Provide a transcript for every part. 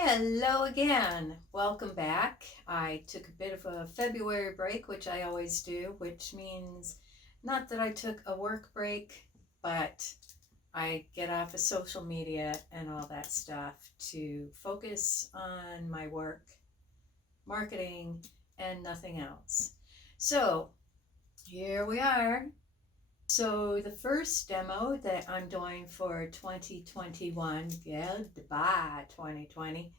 Hello again. Welcome back. I took a bit of a February break, which I always do, which means not that I took a work break, but I get off of social media and all that stuff to focus on my work, marketing, and nothing else. So here we are. So the first demo that I'm doing for 2021, goodbye 2020,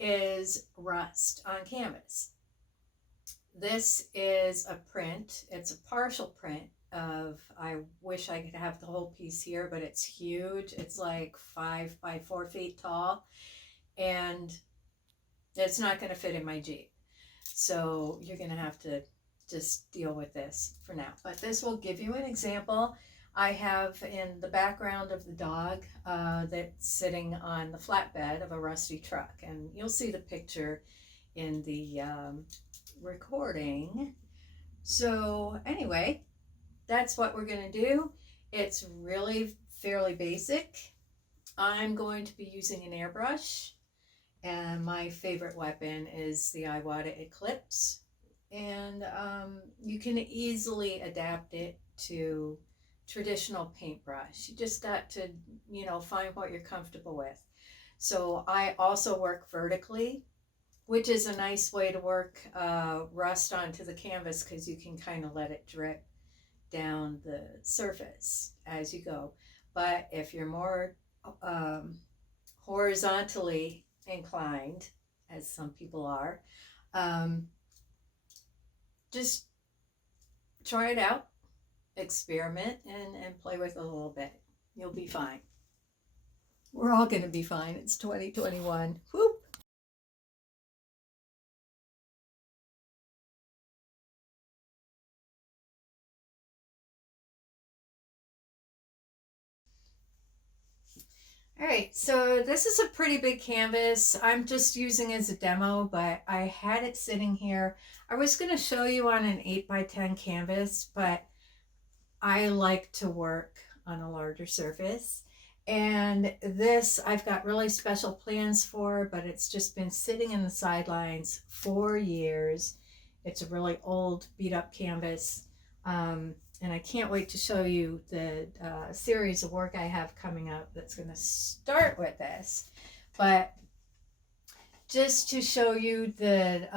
is rust on canvas. This is a print. It's a partial print of, I wish I could have the whole piece here, but it's huge. It's like 5 by 4 feet tall, and it's not going to fit in my Jeep. So you're going to have to just deal with this for now. But this will give you an example. I have in the background of the dog that's sitting on the flatbed of a rusty truck. And you'll see the picture in the recording. So anyway, that's what we're going to do. It's really fairly basic. I'm going to be using an airbrush. And my favorite weapon is the Iwata Eclipse. And you can easily adapt it to traditional paintbrush. You just got to, find what you're comfortable with. So I also work vertically, which is a nice way to work rust onto the canvas because you can kind of let it drip down the surface as you go. But if you're more horizontally inclined, as some people are, just try it out, experiment, and play with it a little bit. You'll be fine. We're all going to be fine. It's 2021. Whoop. All right, so this is a pretty big canvas. I'm just using as a demo, but I had it sitting here. I was going to show you on an 8 by 10 canvas, but I like to work on a larger surface. And this I've got really special plans for, but it's just been sitting in the sidelines for years. It's a really old, beat up canvas. And I can't wait to show you the series of work I have coming up that's going to start with this. But just to show you the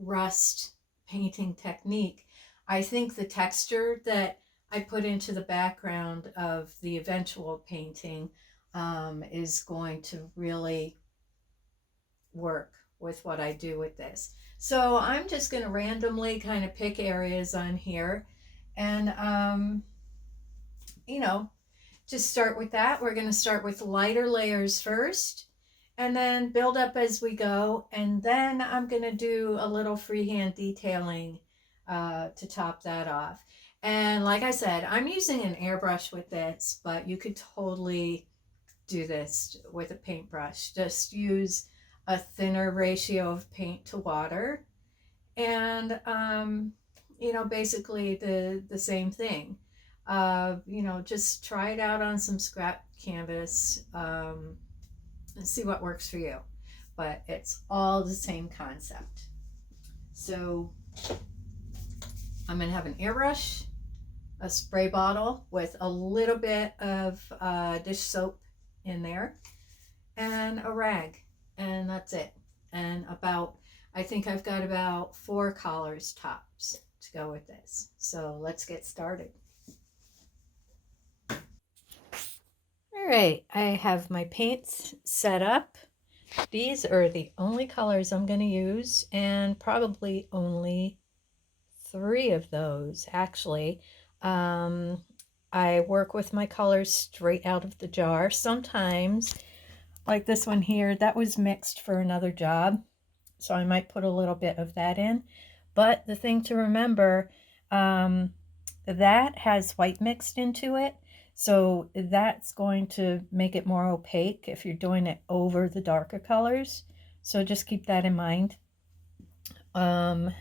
rust painting technique, I think the texture that I put into the background of the eventual painting is going to really work with what I do with this. So I'm just going to randomly kind of pick areas on here and, just start with that. We're going to start with lighter layers first and then build up as we go. And then I'm going to do a little freehand detailing to top that off. And like I said, I'm using an airbrush with this, but you could totally do this with a paintbrush. Just use a thinner ratio of paint to water and basically the same thing. Just try it out on some scrap canvas and see what works for you. But it's all the same concept. So I'm going to have an airbrush, a spray bottle with a little bit of dish soap in there, and a rag, and that's it. And I think I've got about 4 collars tops to go with this. So let's get started. All right, I have my paints set up. These are the only colors I'm going to use, and probably only 3 of those actually. I work with my colors straight out of the jar. Sometimes, like this one here, that was mixed for another job, so I might put a little bit of that in. But the thing to remember, that has white mixed into it, so that's going to make it more opaque if you're doing it over the darker colors. So just keep that in mind when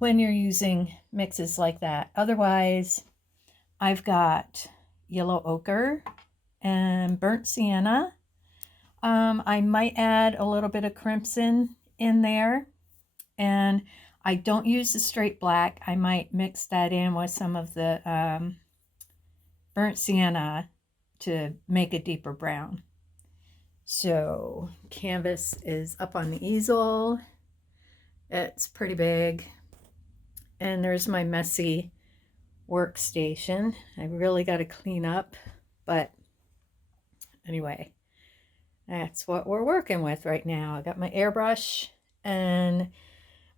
you're using mixes like that. Otherwise, I've got yellow ochre and burnt sienna. I might add a little bit of crimson in there, and I don't use the straight black. I might mix that in with some of the burnt sienna to make a deeper brown. So canvas is up on the easel. It's pretty big. And there's my messy workstation. I really got to clean up, but anyway, that's what we're working with right now. I got my airbrush and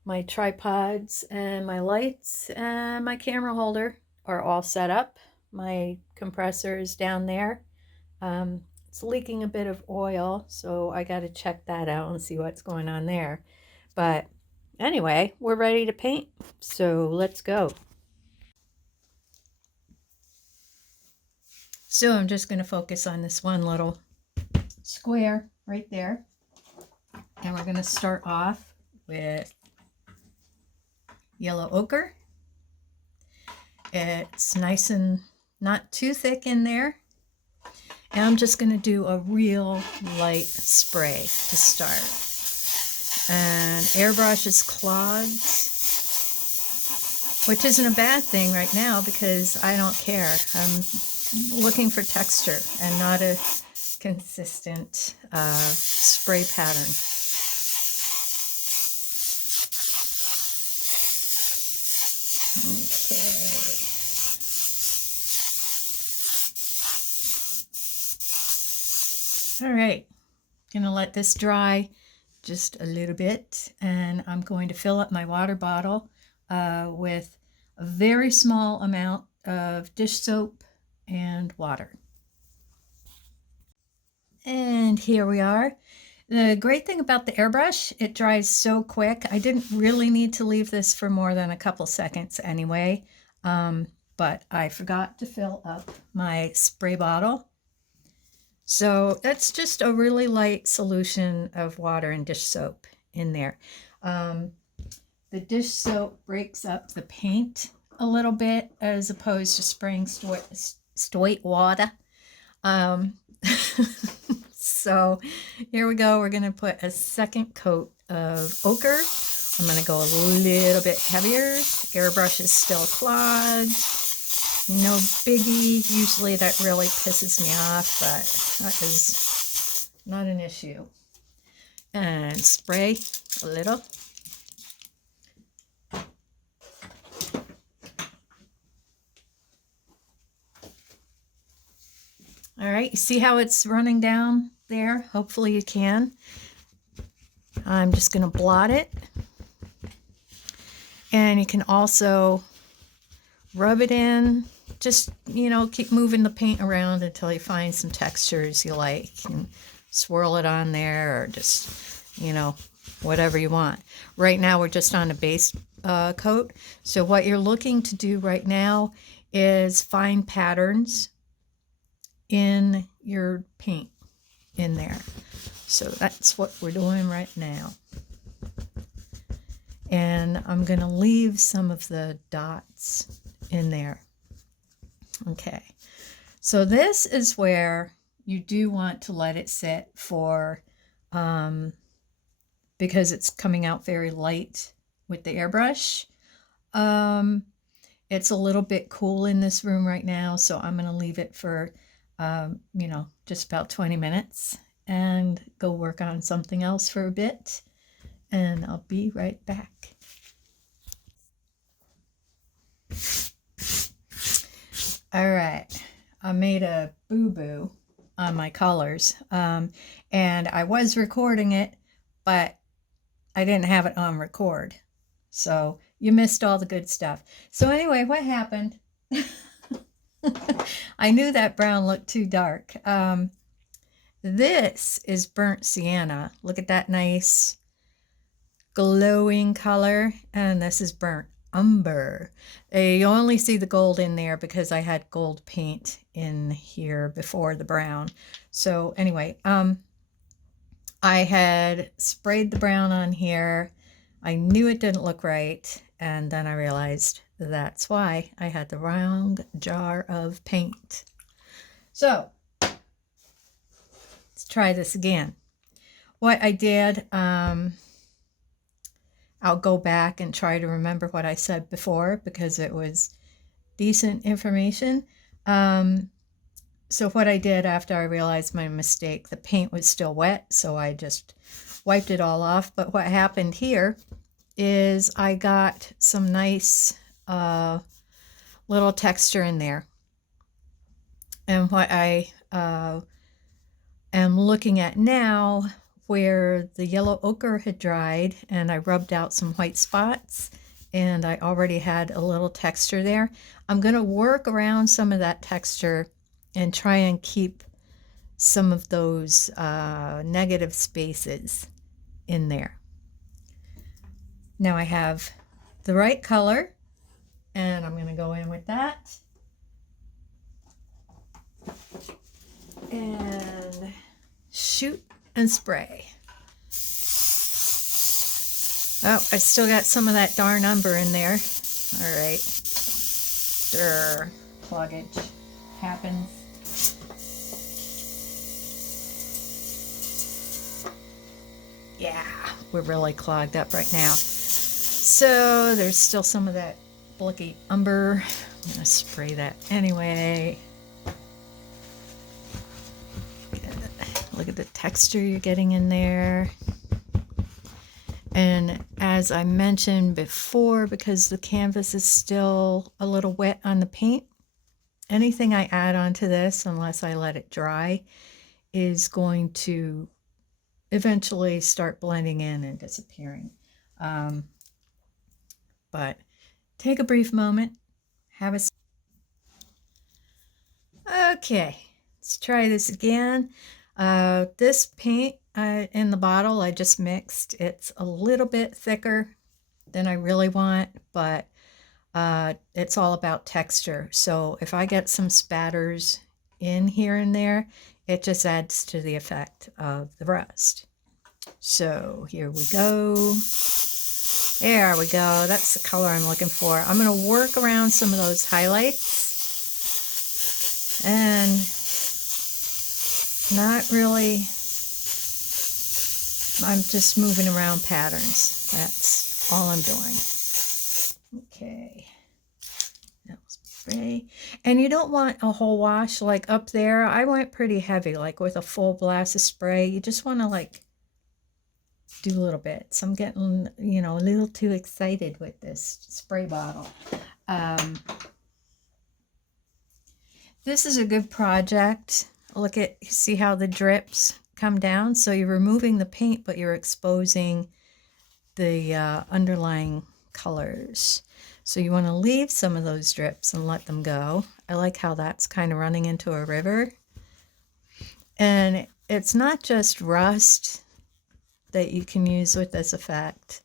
my tripods and my lights and my camera holder are all set up. My compressor is down there. It's leaking a bit of oil, so I got to check that out and see what's going on there. But anyway, we're ready to paint, so let's go. So I'm just going to focus on this one little square right there. And we're going to start off with yellow ochre. It's nice and not too thick in there. And I'm just going to do a real light spray to start. And airbrush is clogged, which isn't a bad thing right now because I don't care. I'm looking for texture and not a consistent spray pattern. Okay. All right, gonna let this dry just a little bit, and I'm going to fill up my water bottle with a very small amount of dish soap and water. And here we are. The great thing about the airbrush, it dries so quick. I didn't really need to leave this for more than a couple seconds anyway, but I forgot to fill up my spray bottle. So that's just a really light solution of water and dish soap in there. The dish soap breaks up the paint a little bit as opposed to spraying straight water. So here we go. We're going to put a second coat of ochre. I'm going to go a little bit heavier. Airbrush is still clogged. No biggie. Usually that really pisses me off, but that is not an issue. And spray a little. All right, you see how it's running down there? Hopefully you can. I'm just going to blot it. And you can also rub it in. Just, you know, keep moving the paint around until you find some textures you like. And swirl it on there, or just, you know, whatever you want. Right now we're just on a base coat. So what you're looking to do right now is find patterns in your paint in there. So that's what we're doing right now. And I'm going to leave some of the dots in there. Okay, so this is where you do want to let it sit for, because it's coming out very light with the airbrush. It's a little bit cool in this room right now, so I'm going to leave it for you know, just about 20 minutes and go work on something else for a bit, and I'll be right back. All right, I made a boo-boo on my colors, and I was recording it, but I didn't have it on record, so you missed all the good stuff. So anyway, what happened? I knew that brown looked too dark. This is burnt sienna. Look at that nice glowing color. And this is burnt umber. You only see the gold in there because I had gold paint in here before the brown. So anyway, I had sprayed the brown on here. I knew it didn't look right. And then I realized that's why I had the wrong jar of paint. So let's try this again. what I did, I'll go back and try to remember what I said before because it was decent information. So what I did after I realized my mistake, the paint was still wet, so I just wiped it all off. But what happened here is I got some nice little texture in there. And what I am looking at now, where the yellow ochre had dried and I rubbed out some white spots and I already had a little texture there, I'm going to work around some of that texture and try and keep some of those negative spaces in there. Now I have the right color and I'm going to go in with that. And shoot and spray. Oh, I still got some of that darn umber in there. All right. Cloggage happens. Yeah, we're really clogged up right now. So there's still some of that blicky umber. I'm going to spray that anyway. Look at the texture you're getting in there. And as I mentioned before, because the canvas is still a little wet on the paint, anything I add onto this, unless I let it dry, is going to eventually start blending in and disappearing. But take a brief moment, have a... Okay, let's try this again. This paint in the bottle I just mixed, it's a little bit thicker than I really want, but it's all about texture. So if I get some spatters in here and there, it just adds to the effect of the rust. So here we go. There we go. That's the color I'm looking for. I'm going to work around some of those highlights and not really, I'm just moving around patterns. That's all I'm doing. Okay. That was spray. And you don't want a whole wash like up there. I went pretty heavy, like with a full blast of spray. You just want to like do a little bit. So I'm getting, you know, a little too excited with this spray bottle. This is a good project. Look at, see how the drips come down? So you're removing the paint, but you're exposing the underlying colors. So you want to leave some of those drips and let them go. I like how that's kind of running into a river. And it's not just rust that you can use with this effect.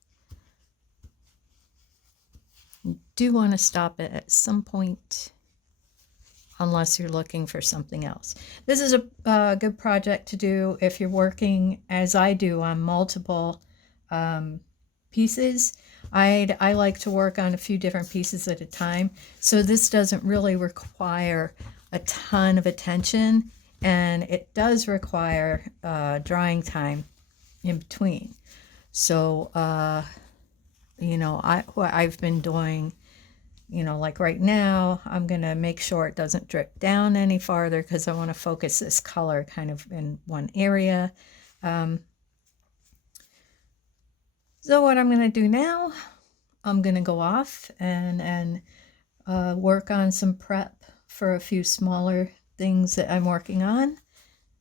You do want to stop it at some point, unless you're looking for something else. This is a good project to do if you're working, as I do, on multiple pieces. I like to work on a few different pieces at a time, so this doesn't really require a ton of attention, and it does require drying time in between. So you know, what I've been doing, you know, like right now, I'm going to make sure it doesn't drip down any farther because I want to focus this color kind of in one area. So what I'm going to do now, I'm going to go off and work on some prep for a few smaller things that I'm working on.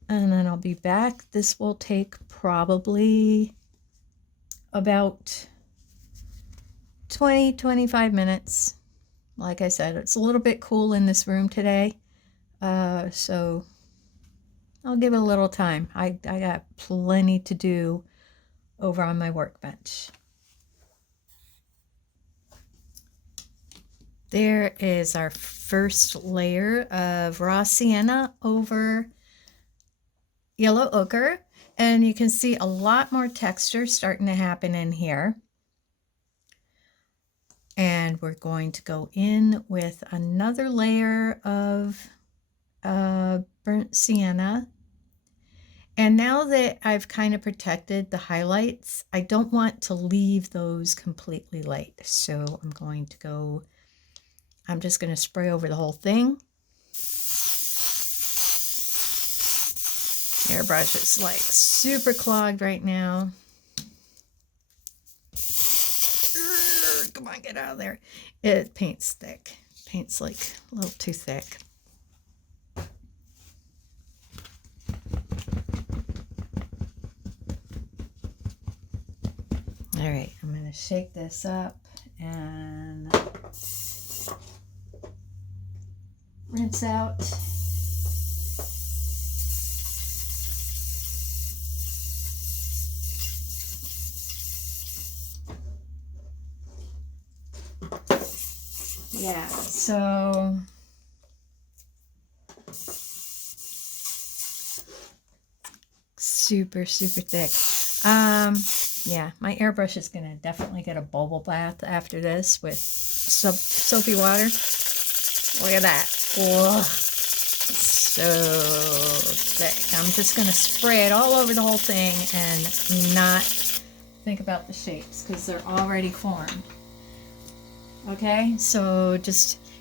And then I'll be back. This will take probably about 20-25 minutes. Like I said, it's a little bit cool in this room today, so I'll give it a little time. I got plenty to do over on my workbench. There is our first layer of raw sienna over yellow ochre, and you can see a lot more texture starting to happen in here. And we're going to go in with another layer of burnt sienna. And now that I've kind of protected the highlights, I don't want to leave those completely light. So I'm just going to spray over the whole thing. Airbrush is like super clogged right now. Come on, get out of there. It paints thick. Paint's like a little too thick. All right, I'm going to shake this up and rinse out. Yeah, so super thick. Yeah, my airbrush is gonna definitely get a bubble bath after this with soapy water. Look at that. Whoa, so thick. I'm just gonna spray it all over the whole thing and not think about the shapes because they're already formed. Okay, so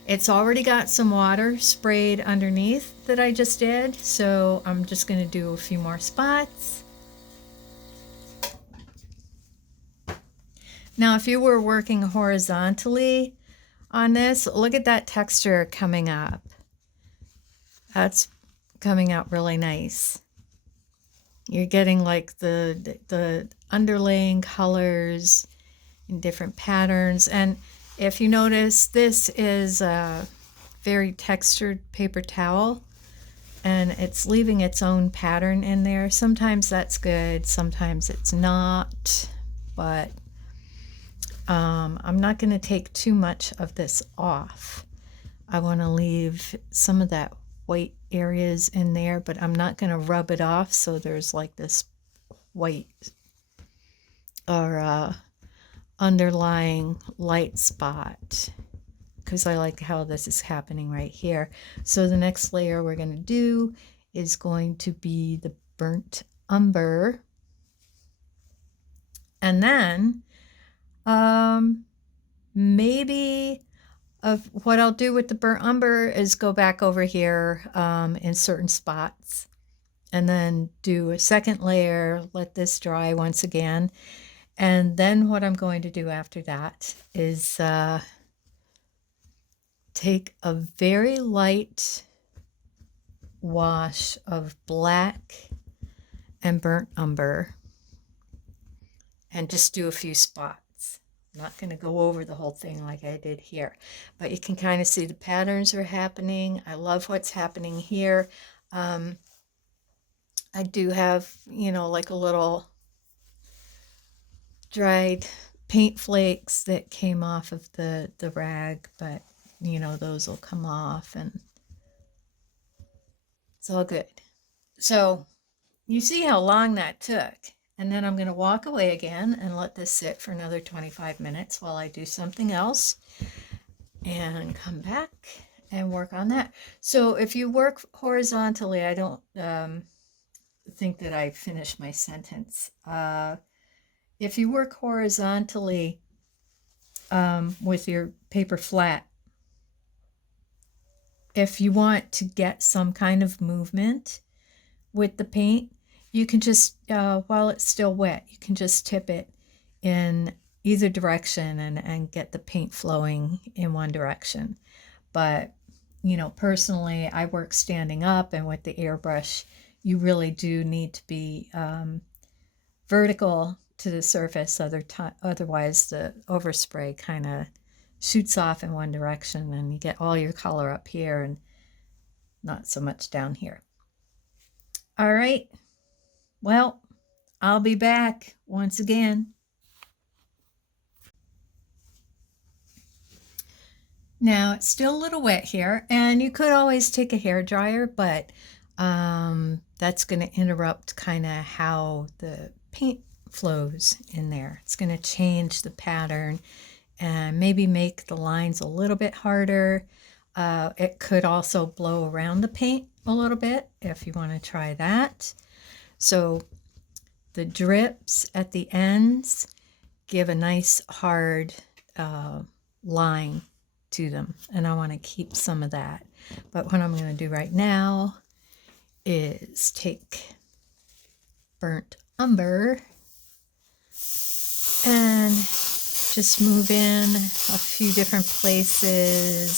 it's already got some water sprayed underneath that I just did, so I'm just going to do a few more spots. Now, if you were working horizontally on this, look at that texture coming up. That's coming out really nice. You're getting like the underlaying colors in different patterns. And if you notice, this is a very textured paper towel and it's leaving its own pattern in there. Sometimes that's good, sometimes it's not, but I'm not going to take too much of this off. I want to leave some of that white areas in there, but I'm not going to rub it off so there's like this white or underlying light spot, because I like how this is happening right here. So the next layer we're going to do is going to be the burnt umber. And then maybe what I'll do with the burnt umber is go back over here in certain spots and then do a second layer, let this dry once again. And then what I'm going to do after that is take a very light wash of black and burnt umber and just do a few spots. I'm not going to go over the whole thing like I did here, but you can kind of see the patterns are happening. I love what's happening here. I do have, like a little dried paint flakes that came off of the rag, but those will come off and it's all good. So you see how long that took, and then I'm going to walk away again and let this sit for another 25 minutes while I do something else and come back and work on that. So if you work horizontally, I don't think that I finished my sentence. If you work horizontally with your paper flat, if you want to get some kind of movement with the paint, you can just, while it's still wet, you can just tip it in either direction and get the paint flowing in one direction. But, personally, I work standing up, and with the airbrush, you really do need to be vertical to the surface, otherwise the overspray kind of shoots off in one direction and you get all your color up here and not so much down here. All right, well, I'll be back once again. Now it's still a little wet here, and you could always take a hair dryer, but that's going to interrupt kind of how the paint flows in there. It's going to change the pattern and maybe make the lines a little bit harder. It could also blow around the paint a little bit if you want to try that. So the drips at the ends give a nice hard line to them, and I want to keep some of that. But what I'm going to do right now is take burnt umber and just move in a few different places.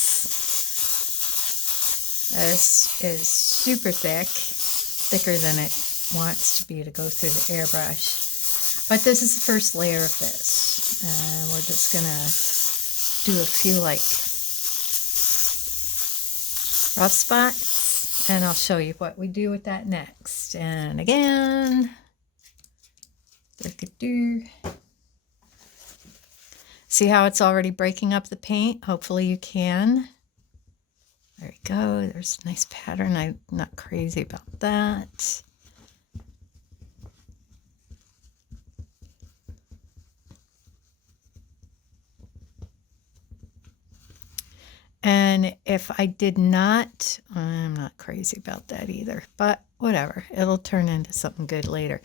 This is super thick, thicker than it wants to be to go through the airbrush. But this is the first layer of this, and we're just gonna do a few like rough spots, and I'll show you what we do with that next. And again, see how it's already breaking up the paint? Hopefully you can. There we go. There's a nice pattern. I'm not crazy about that. And if I did not, I'm not crazy about that either, but whatever. It'll turn into something good later.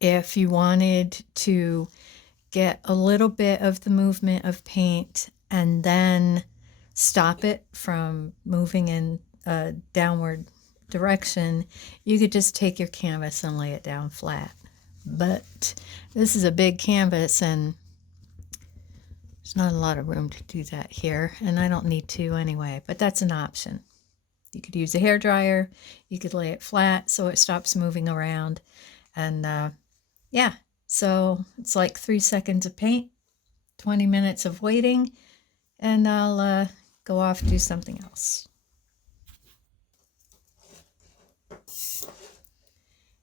If you wanted to get a little bit of the movement of paint and then stop it from moving in a downward direction, you could just take your canvas and lay it down flat. But this is a big canvas and there's not a lot of room to do that here, and I don't need to anyway, but that's an option. You could use a hairdryer, you could lay it flat so it stops moving around, and yeah, so it's like 3 seconds of paint, 20 minutes of waiting, and I'll go off and do something else.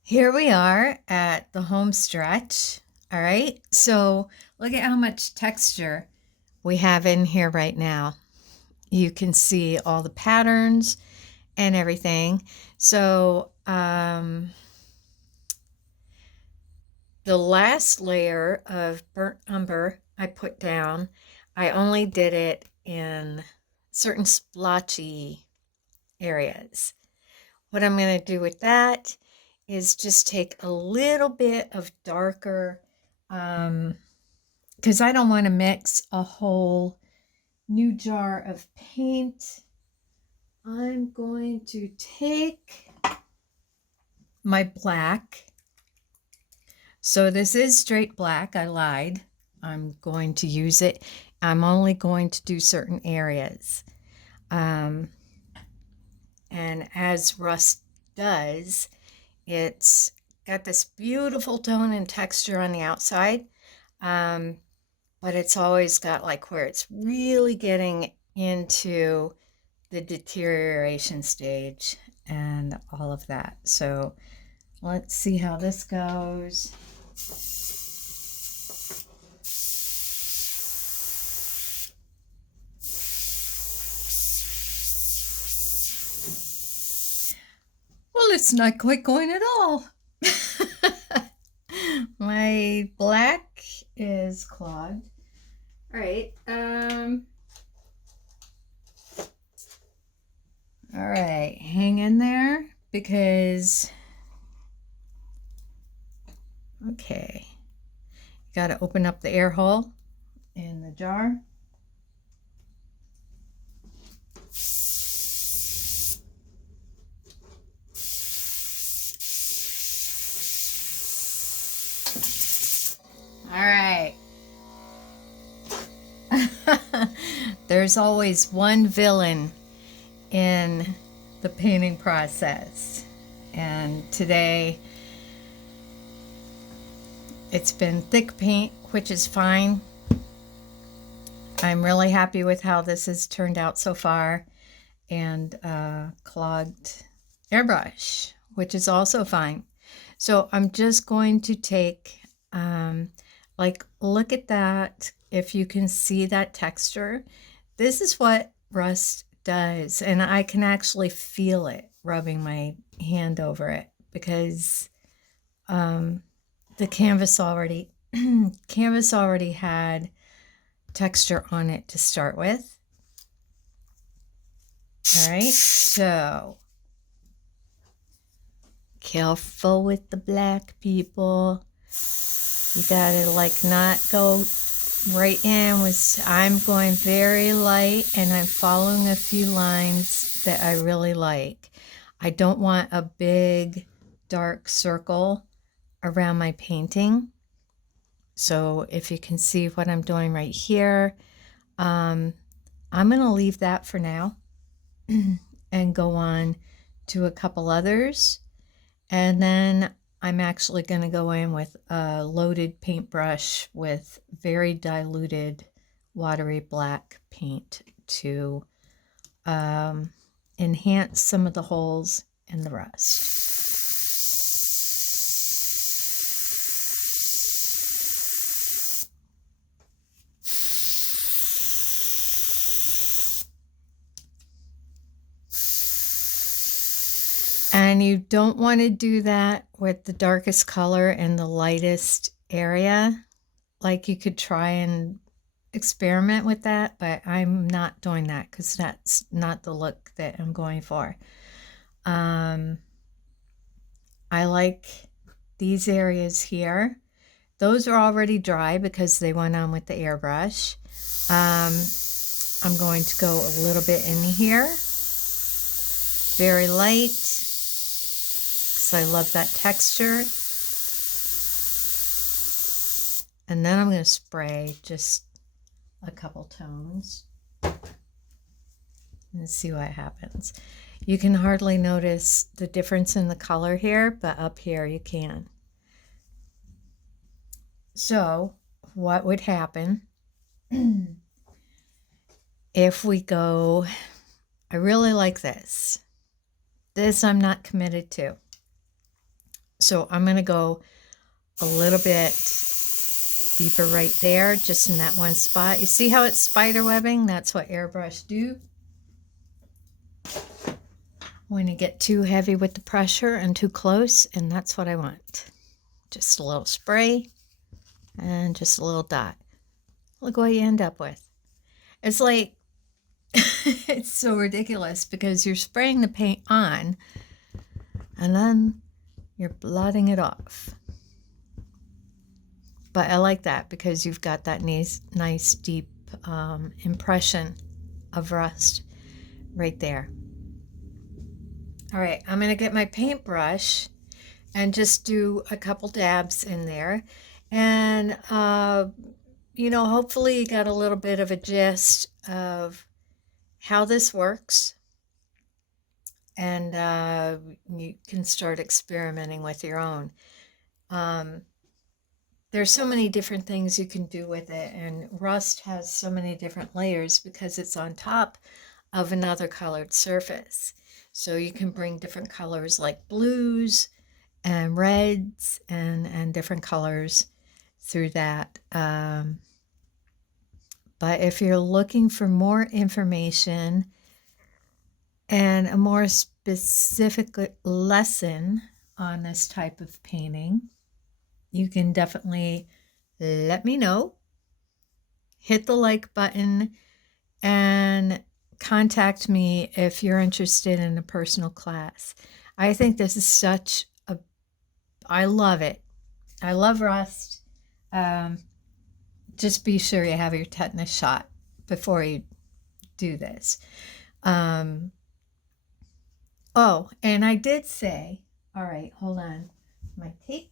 Here we are at the home stretch. All right, so look at how much texture we have in here right now. You can see all the patterns and everything. So the last layer of burnt umber I put down, I only did it in certain splotchy areas. What I'm going to do with that is just take a little bit of darker, because I don't want to mix a whole new jar of paint. I'm going to take my black. So this is straight black. I lied. I'm going to use it. I'm only going to do certain areas. And as rust does, it's got this beautiful tone and texture on the outside. But it's always got like where it's really getting into the deterioration stage and all of that. So let's see how this goes. Well, it's not quite going at all. My black is clogged. All right. All right, hang in there because, okay, you got to open up the air hole in the jar. All right. There's always one villain in the painting process, and today it's been thick paint, which is fine. I'm really happy with how this has turned out so far, and clogged airbrush, which is also fine. So I'm just going to take like, look at that. If you can see that texture, this is what rust does, and I can actually feel it rubbing my hand over it because the canvas already had texture on it to start with. All right, so Careful with the black, people. You gotta like not go right in with, I'm going very light and I'm following a few lines that I really like. I don't want a big dark circle around my painting. So if you can see what I'm doing right here, I'm going to leave that for now and go on to a couple others. And then I'm actually going to go in with a loaded paintbrush with very diluted watery black paint to enhance some of the holes in the rust. And you don't want to do that with the darkest color and the lightest area. Like you could try and experiment with that, but I'm not doing that because that's not the look that I'm going for. I like these areas here. Those are already dry because they went on with the airbrush. I'm going to go a little bit in here. Very light, because I love that texture. And then I'm going to spray just a couple tones and see what happens. You can hardly notice the difference in the color here, but up here you can. So what would happen if we go, I really like this. This I'm not committed to. So I'm going to go a little bit deeper right there, just in that one spot. You see how it's spider webbing? That's what airbrush do. When you get too heavy with the pressure and too close, and that's what I want. Just a little spray and just a little dot. Look what you end up with. It's like, it's so ridiculous because you're spraying the paint on and then you're blotting it off. But I like that because you've got that nice deep impression of rust right there. All right, I'm going to get my paintbrush and just do a couple dabs in there. And, you know, hopefully you got a little bit of a gist of how this works. And you can start experimenting with your own. There's so many different things you can do with it. And rust has so many different layers because it's on top of another colored surface. So you can bring different colors like blues and reds and different colors through that. But if you're looking for more information and a more specific lesson on this type of painting, you can definitely let me know. Hit the like button and contact me if you're interested in a personal class. I think this is such a, I love it. I love rust. Just be sure you have your tetanus shot before you do this. Oh, and I did say, all right, hold on, my tape.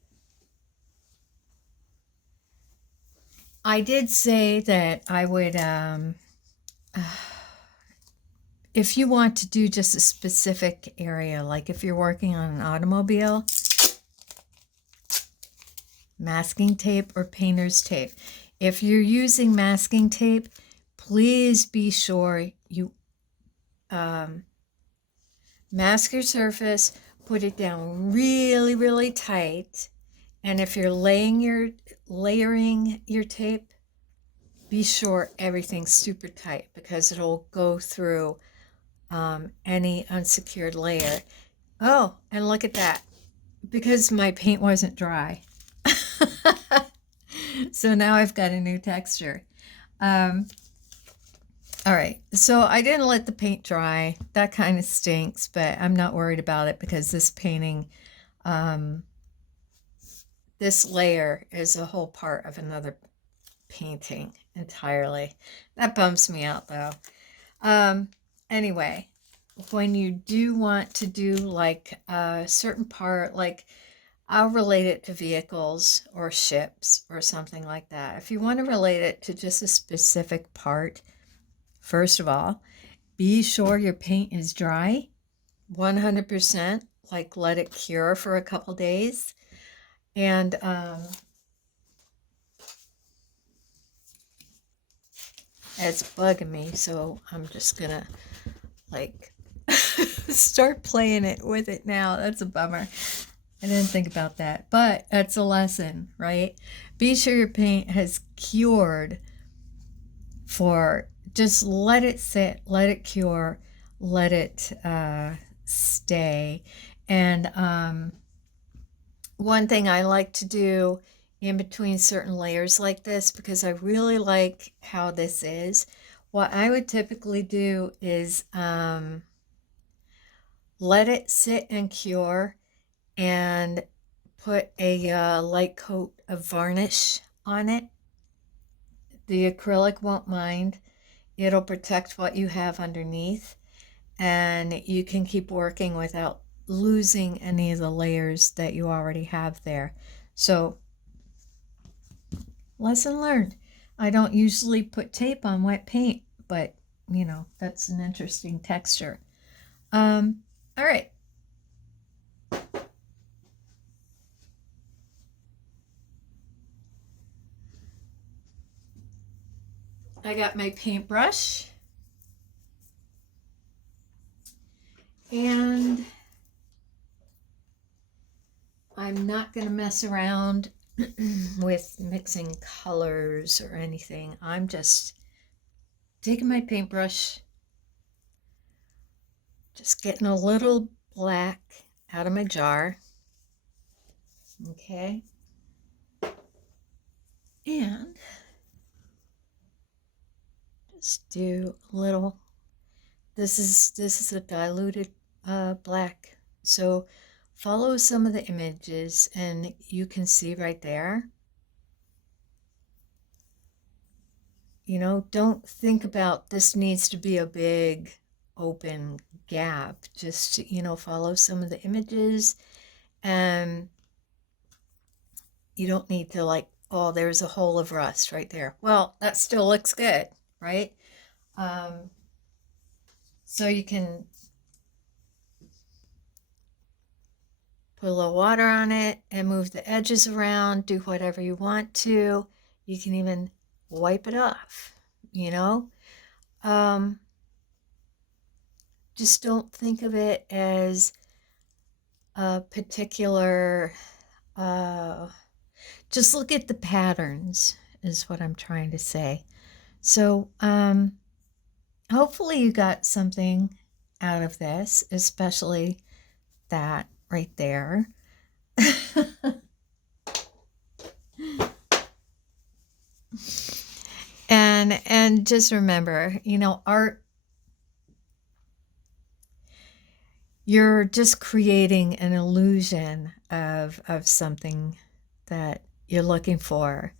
I did say that I would, if you want to do just a specific area, like if you're working on an automobile, masking tape or painter's tape. If you're using masking tape, please be sure you mask your surface, put it down really, really tight. And if you're layering your tape, be sure everything's super tight because it'll go through any unsecured layer. Oh, and look at that. Because my paint wasn't dry. So now I've got a new texture. All right, so I didn't let the paint dry. That kind of stinks, but I'm not worried about it because this painting This layer is a whole part of another painting entirely. That bums me out though. Anyway, when you do want to do like a certain part, like I'll relate it to vehicles or ships or something like that. If you want to relate it to just a specific part, first of all, be sure your paint is dry, 100%, like let it cure for a couple days. And it's bugging me, so I'm just gonna like start playing it with it now. That's a bummer. I didn't think about that, but that's a lesson, right? Be sure your paint has cured for, just let it sit, let it cure, let it stay. And one thing I like to do in between certain layers like this, because I really like how this is, what I would typically do is let it sit and cure and put a light coat of varnish on it. The acrylic won't mind. It'll protect what you have underneath, and you can keep working without losing any of the layers that you already have there. So, lesson learned. I don't usually put tape on wet paint, but you know, that's an interesting texture. All right. I got my paintbrush, and I'm not going to mess around with mixing colors or anything. I'm just taking my paintbrush, just getting a little black out of my jar. Okay. And just do a little, this is a diluted black. So follow some of the images and you can see right there. You know, don't think about this needs to be a big open gap. Just, you know, follow some of the images, and you don't need to like, oh, there's a hole of rust right there. Well, that still looks good, right? So you can put a little water on it and move the edges around, do whatever you want to. You can even wipe it off, you know? Just don't think of it as a particular, just look at the patterns is what I'm trying to say. So hopefully you got something out of this, especially that right there. And just remember, you know, art, you're just creating an illusion of something that you're looking for.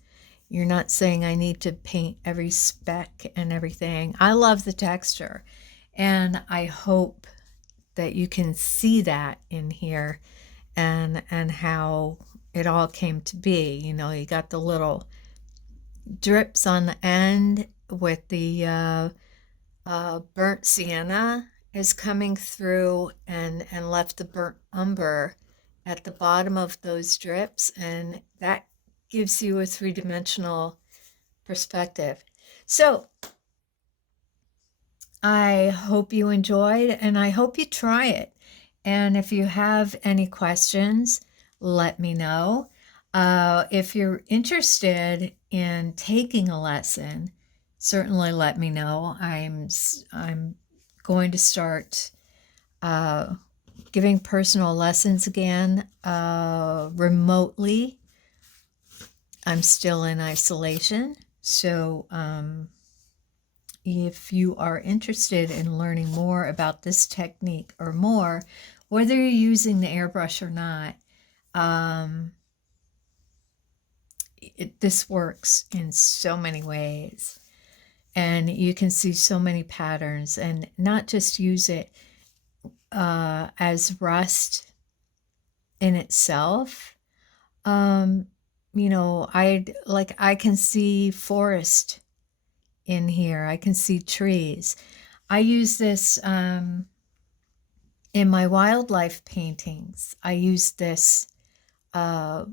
You're not saying I need to paint every speck and everything. I love the texture, and I hope that you can see that in here, and how it all came to be. You know, you got the little drips on the end with the burnt sienna is coming through and left the burnt umber at the bottom of those drips, and that gives you a three-dimensional perspective. So I hope you enjoyed, and I hope you try it. And if you have any questions, let me know. If you're interested in taking a lesson, certainly let me know. I'm going to start giving personal lessons again remotely. I'm still in isolation, so if you are interested in learning more about this technique or more, whether you're using the airbrush or not, This works in so many ways, and you can see so many patterns, and not just use it as rust in itself. I can see forest in here. I can see trees. I use this in my wildlife paintings. I use this uh,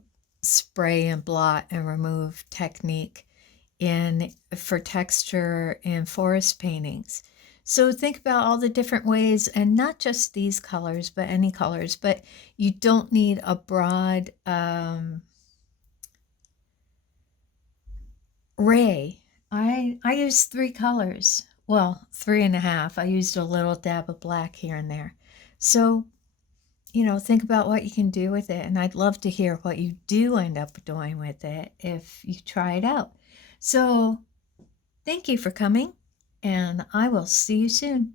spray and blot and remove technique for texture in forest paintings. So think about all the different ways, and not just these colors, but any colors. But you don't need a broad ray. I use 3 colors. Well, 3.5. I used a little dab of black here and there. So, think about what you can do with it. And I'd love to hear what you do end up doing with it if you try it out. So thank you for coming, and I will see you soon.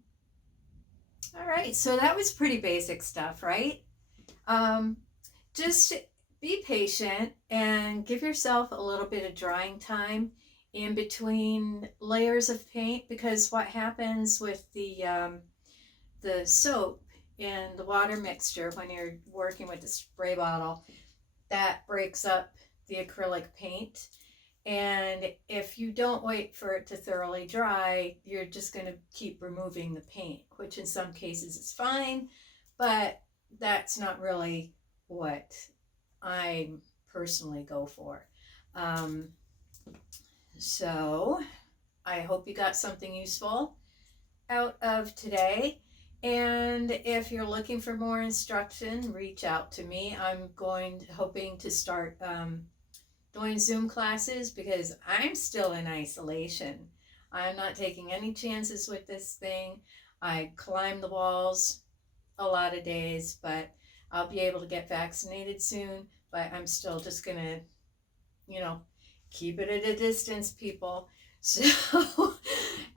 All right, so that was pretty basic stuff, right? Just be patient and give yourself a little bit of drying time in between layers of paint, because what happens with the soap and the water mixture when you're working with the spray bottle, that breaks up the acrylic paint. And if you don't wait for it to thoroughly dry, you're just going to keep removing the paint, which in some cases is fine, but that's not really what I personally go for. Um, so I hope you got something useful out of today. And if you're looking for more instruction, reach out to me. I'm hoping to start doing Zoom classes because I'm still in isolation. I'm not taking any chances with this thing. I climb the walls a lot of days, but I'll be able to get vaccinated soon. But I'm still just gonna, keep it at a distance, people. So,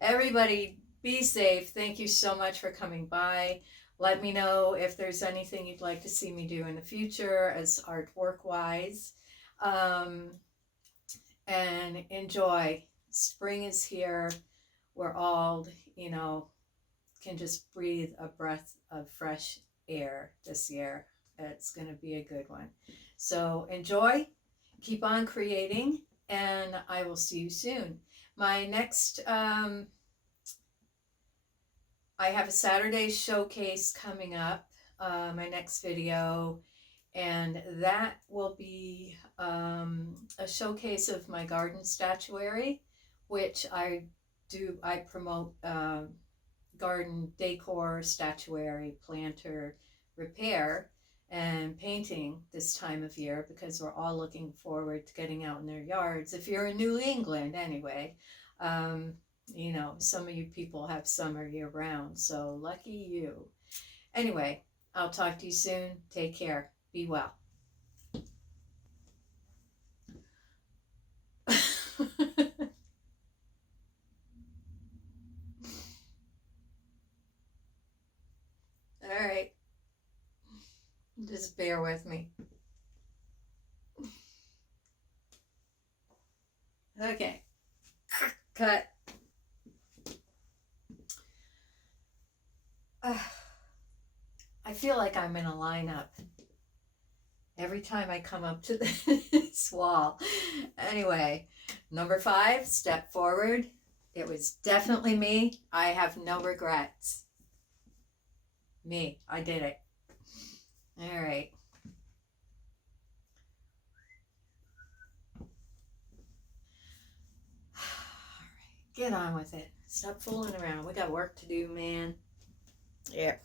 everybody, be safe. Thank you so much for coming by. Let me know if there's anything you'd like to see me do in the future as artwork wise. And enjoy. Spring is here. We're all, can just breathe a breath of fresh air this year. It's going to be a good one. So enjoy, keep on creating, and I will see you soon. My next, I have a Saturday showcase coming up, my next video, and that will be a showcase of my garden statuary, which I promote garden decor, statuary, planter repair, and painting this time of year, because we're all looking forward to getting out in their yards. If you're in New England, anyway, some of you people have summer year round, so lucky you. Anyway, I'll talk to you soon. Take care. Be well. All right. Just bear with me. Okay. Cut. I feel like I'm in a lineup every time I come up to this wall. Anyway, number 5, step forward. It was definitely me. I have no regrets. Me, I did it. All right. Get on with it. Stop fooling around. We got work to do, man. Yeah.